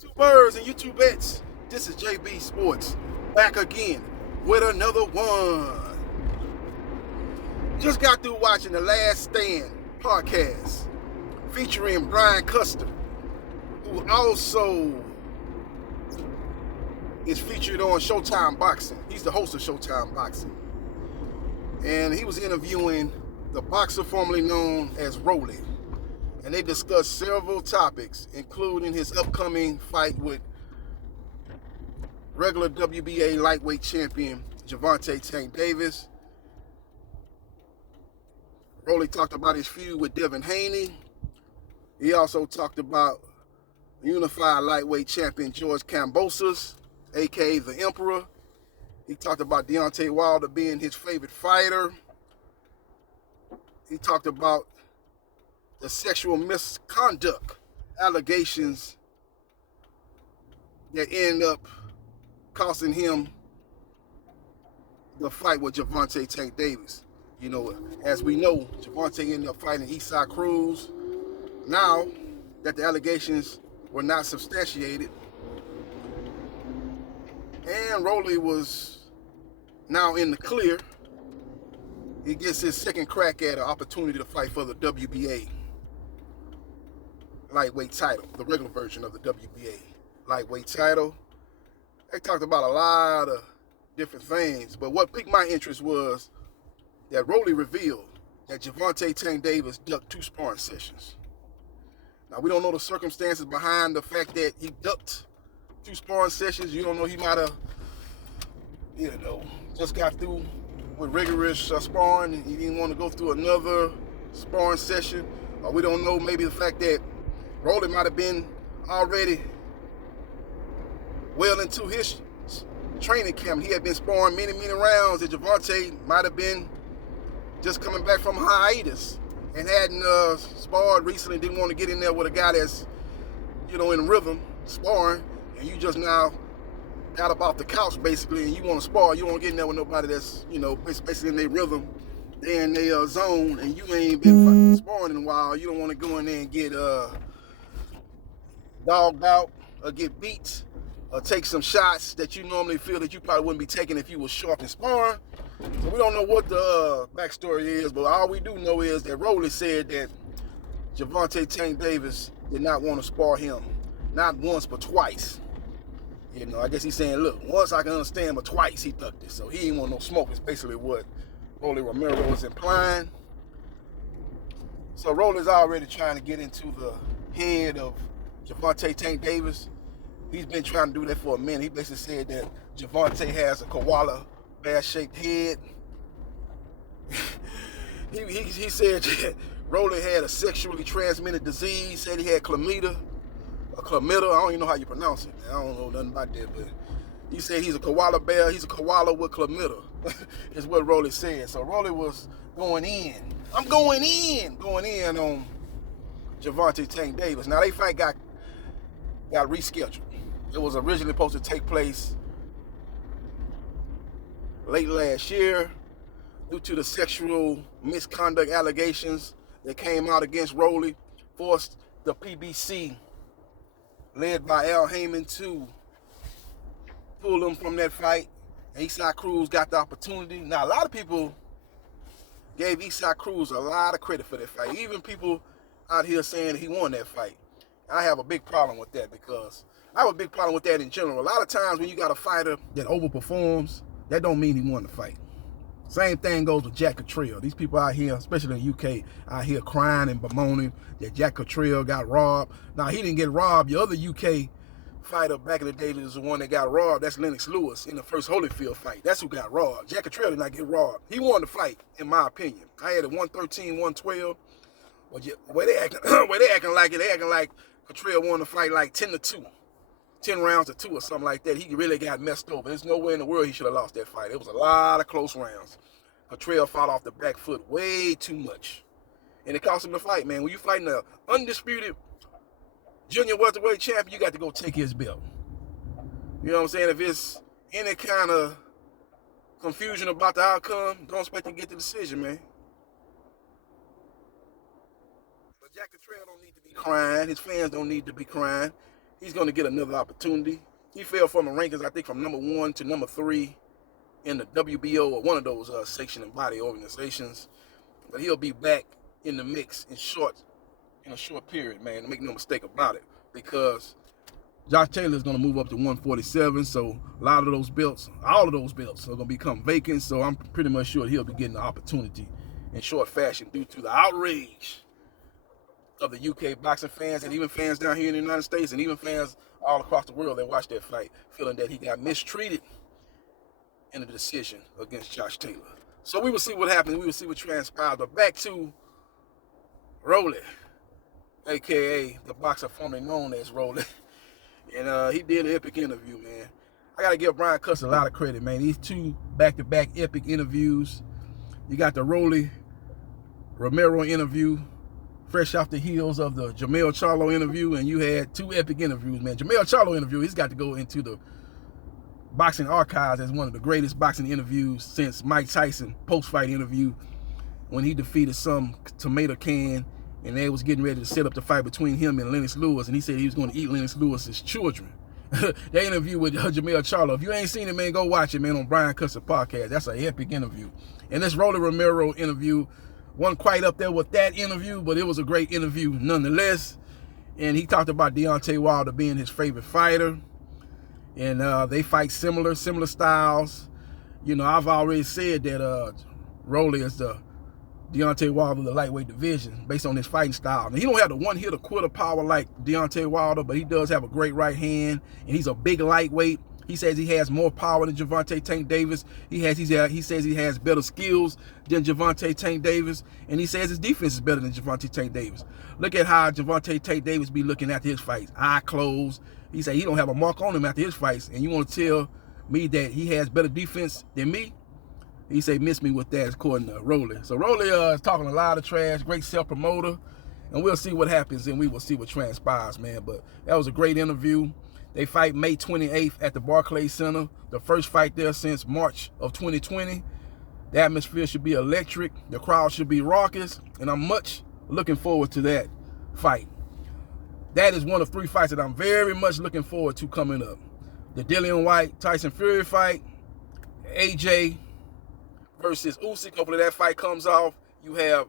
YouTubers and YouTubettes, this is JB Sports back again with another one. Just got through watching The Last Stand podcast featuring Brian Custer, who also is featured on Showtime Boxing. He's the host of Showtime Boxing. And he was interviewing the boxer formerly known as Rolly. And they discussed several topics, including his upcoming fight with regular WBA lightweight champion Gervonta Tank Davis. Rolly talked about his feud with Devin Haney. He also talked about unified lightweight champion George Kambosos, aka the Emperor. He talked about Deontay Wilder being his favorite fighter. He talked about the sexual misconduct allegations that end up costing him the fight with Gervonta Tank Davis. You know, as we know, Gervonta ended up fighting Eastside Cruz. Now that the allegations were not substantiated, and Rolly was now in the clear, he gets his second crack at an opportunity to fight for the WBA lightweight title, the regular version of the WBA lightweight title. They talked about a lot of different things, but what piqued my interest was that Rolly revealed that Gervonta Tank Davis ducked 2 sparring sessions. Now, we don't know the circumstances behind the fact that he ducked 2 sparring sessions. You don't know, he might have, just got through with rigorous sparring and he didn't want to go through another sparring session. Or we don't know, maybe the fact that Rolly might have been already well into his training camp. He had been sparring many rounds, and Gervonta might have been just coming back from hiatus and hadn't sparred recently, didn't want to get in there with a guy that's, in rhythm, sparring, and you just now got up off the couch, basically, and you want to spar. You don't want to get in there with nobody that's, basically in their rhythm, they're in their zone, and you ain't been sparring in a while. You don't want to go in there and get dogged out or get beat or take some shots that you normally feel that you probably wouldn't be taking if you were sharp and sparring. So we don't know what the backstory is, but all we do know is that Rolly said that Gervonta Tank Davis did not want to spar him, not once but twice. I guess he's saying, look, once I can understand, but twice he ducked it. So he didn't want no smoke. It's basically what Rolly Romero was implying. So Rolly's already trying to get into the head of Gervonta Tank Davis. He's been trying to do that for a minute. He basically said that Gervonta has a koala bear-shaped head. he said that Rolly had a sexually transmitted disease, said he had chlamydia. I don't even know how you pronounce it. I don't know nothing about that, but he said he's a koala bear. He's a koala with chlamydia, is what Rolly said. So Rolly was going in. I'm going in on Gervonta Tank Davis. Now, they fight got rescheduled. It was originally supposed to take place late last year due to the sexual misconduct allegations that came out against Rolly, forced the PBC, led by Al Heyman, to pull him from that fight. Eastside Cruz got the opportunity. Now, a lot of people gave Eastside Cruz a lot of credit for that fight. Even people out here saying he won that fight. I have a big problem with that because I have a big problem with that in general. A lot of times when you got a fighter that overperforms, that don't mean he won the fight. Same thing goes with Jack Cattrall. These people out here, especially in the UK, out here crying and bemoaning that Jack Cattrall got robbed. Now, he didn't get robbed. The other UK fighter back in the day was the one that got robbed. That's Lennox Lewis in the first Holyfield fight. That's who got robbed. Jack Cattrall did not get robbed. He won the fight, in my opinion. I had it 113, 112. But the way they acting like Cattrall won the fight like 10-2. 10 rounds to 2 or something like that. He really got messed over. There's no way in the world he should have lost that fight. It was a lot of close rounds. Cattrall fought off the back foot way too much. And it cost him the fight, man. When you fighting an undisputed junior welterweight champion, you got to go take his belt. You know what I'm saying? If it's any kind of confusion about the outcome, don't expect to get the decision, man. But Jack Cattrall don't need to be crying. His fans don't need to be crying. he's going to get another opportunity. He fell from the rankings, I think, from number 1 to number 3 in the WBO or one of those section and body organizations. But he'll be back in the mix in a short period, man. Make no mistake about it, because Josh Taylor is going to move up to 147, so a lot of those belts, all of those belts are going to become vacant, so I'm pretty much sure he'll be getting the opportunity in short fashion due to the outrage of the UK boxing fans and even fans down here in the United States and even fans all across the world that watched that fight, feeling that he got mistreated in the decision against Josh Taylor. So we will see what happens. We will see what transpires. But back to Rolly, a.k.a. the boxer formerly known as Rolly. And he did an epic interview, man. I got to give Brian Custer a lot of credit, man. These 2 back-to-back epic interviews. You got the Rolly Romero interview, fresh off the heels of the Jermell Charlo interview, and you had 2 epic interviews, man. Jermell Charlo interview, he's got to go into the boxing archives as one of the greatest boxing interviews since Mike Tyson post-fight interview when he defeated some tomato can and they was getting ready to set up the fight between him and Lennox Lewis, and he said he was going to eat Lennox Lewis's children. That interview with Jermell Charlo, if you ain't seen it, man, go watch it, man, on Brian Custer Podcast. That's an epic interview. And this Rolly Romero interview wasn't quite up there with that interview, but it was a great interview nonetheless. And he talked about Deontay Wilder being his favorite fighter. And they fight similar styles. You know, I've already said that Rolly is the Deontay Wilder of the lightweight division based on his fighting style. Now, he don't have the one-hitter quitter power like Deontay Wilder, but he does have a great right hand, and he's a big lightweight. He says he has more power than Gervonta Tank Davis. He says he has better skills than Gervonta Tank Davis, and he says his defense is better than Gervonta Tank Davis. Look at how Gervonta Tank Davis be looking after his fights, eye closed. He said he don't have a mark on him after his fights, and you want to tell me that he has better defense than me? He said miss me with that, according to Rolly. So Rolly is talking a lot of trash, great self-promoter, and we'll see what happens, and we will see what transpires, man. But that was a great interview. They fight May 28th at the Barclays Center, the first fight there since March of 2020. The atmosphere should be electric. The crowd should be raucous, and I'm much looking forward to that fight. That is one of 3 fights that I'm very much looking forward to coming up. The Dillian Whyte-Tyson Fury fight, AJ versus Usyk. Hopefully that fight comes off. You have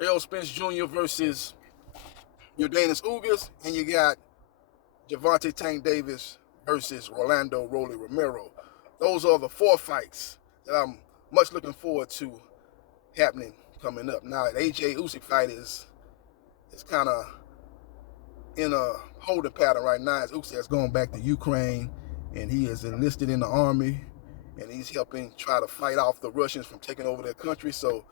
Errol Spence Jr. versus Yordenis Ugas, and you got Gervonta Tank Davis versus Rolando Rolly Romero. Those are the 4 fights that I'm much looking forward to happening coming up. Now, the AJ Usyk fight is kind of in a holding pattern right now, as Usyk has gone back to Ukraine, and he is enlisted in the army, and he's helping try to fight off the Russians from taking over their country. So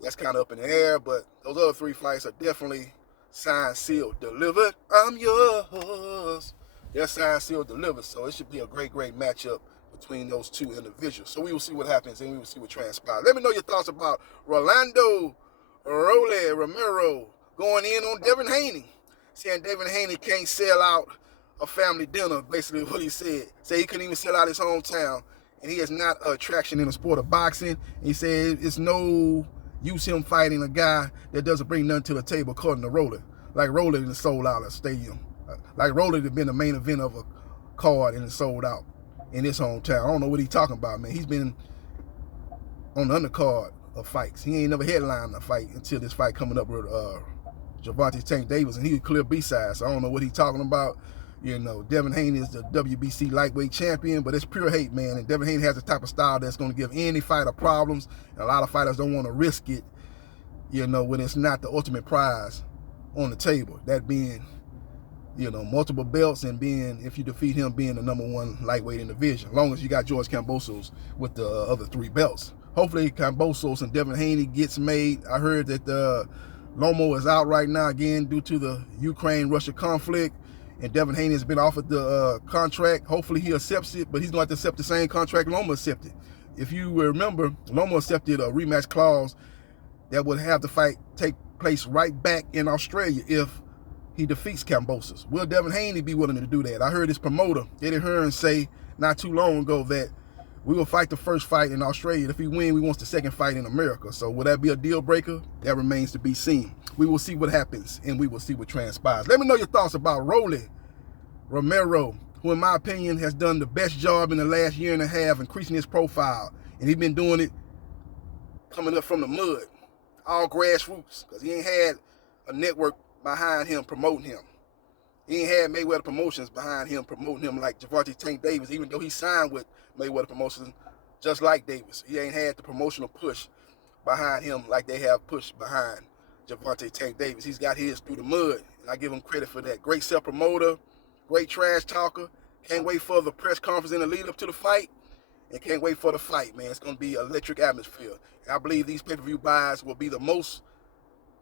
that's kind of up in the air, but those other 3 fights are definitely signed, sealed, delivered. I'm yours. They're signed, sealed, delivered. So it should be a great matchup between those 2 individuals. So we will see what happens, and we will see what transpires. Let me know your thoughts about Rolando Rolly Romero going in on Devin Haney, saying Devin Haney can't sell out a family dinner, basically what he said. Say he couldn't even sell out his hometown, and he is not an attraction in the sport of boxing. He said it's no use him fighting a guy that doesn't bring nothing to the table, according to Rolly. Like Rolly is sold out a stadium. Like Rolly has been the main event of a card and it's sold out in his hometown. I don't know what he's talking about, man. He's been on the undercard of fights. He ain't never headlined a fight until this fight coming up with Gervonta Tank Davis, and he was clear B-side, so I don't know what he's talking about. You know, Devin Haney is the WBC lightweight champion, but it's pure hate, man. And Devin Haney has the type of style that's going to give any fighter problems, and a lot of fighters don't want to risk it, you know, when it's not the ultimate prize on the table. That being, you know, multiple belts, and being, if you defeat him, being the #1 lightweight in the division, as long as you got George Kambosos with the other 3 belts. Hopefully Kambosos and Devin Haney gets made. I heard that Lomo is out right now again due to the Ukraine-Russia conflict, and Devin Haney has been offered the contract. Hopefully he accepts it, but he's going to have to accept the same contract Lomo accepted. If you remember, Lomo accepted a rematch clause that would have the fight take place right back in Australia if he defeats Kambosos. Will Devin Haney be willing to do that? I heard his promoter, Eddie Hearn, say not too long ago that we will fight the first fight in Australia. If we win, we want the second fight in America. So will that be a deal breaker? That remains to be seen. We will see what happens, and we will see what transpires. Let me know your thoughts about Rolly Romero, who in my opinion has done the best job in the last year and a half increasing his profile. And he's been doing it coming up from the mud, all grassroots, because he ain't had a network behind him promoting him. He ain't had Mayweather Promotions behind him promoting him like Gervonta Tank Davis, even though he signed with Mayweather Promotions just like Davis. He ain't had the promotional push behind him like they have pushed behind Gervonta Tank Davis. He's got his through the mud, and I give him credit for that. Great self-promoter, great trash talker. Can't wait for the press conference in the lead up to the fight, and can't wait for the fight, man. It's going to be an electric atmosphere. And I believe these pay-per-view buys will be the most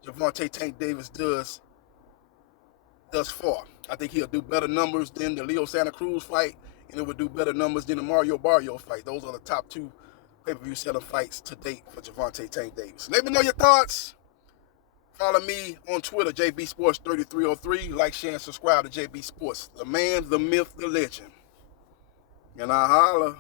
Gervonta Tank Davis does thus far. I think he'll do better numbers than the Leo Santa Cruz fight, and it will do better numbers than the Mario Barrio fight. Those are the top two pay-per-view selling fights to date for Gervonta Tank Davis. Let me know your thoughts. Follow me on Twitter, JBsports 3303. Like, share, and subscribe to JB Sports. The man, the myth, the legend. And I holla.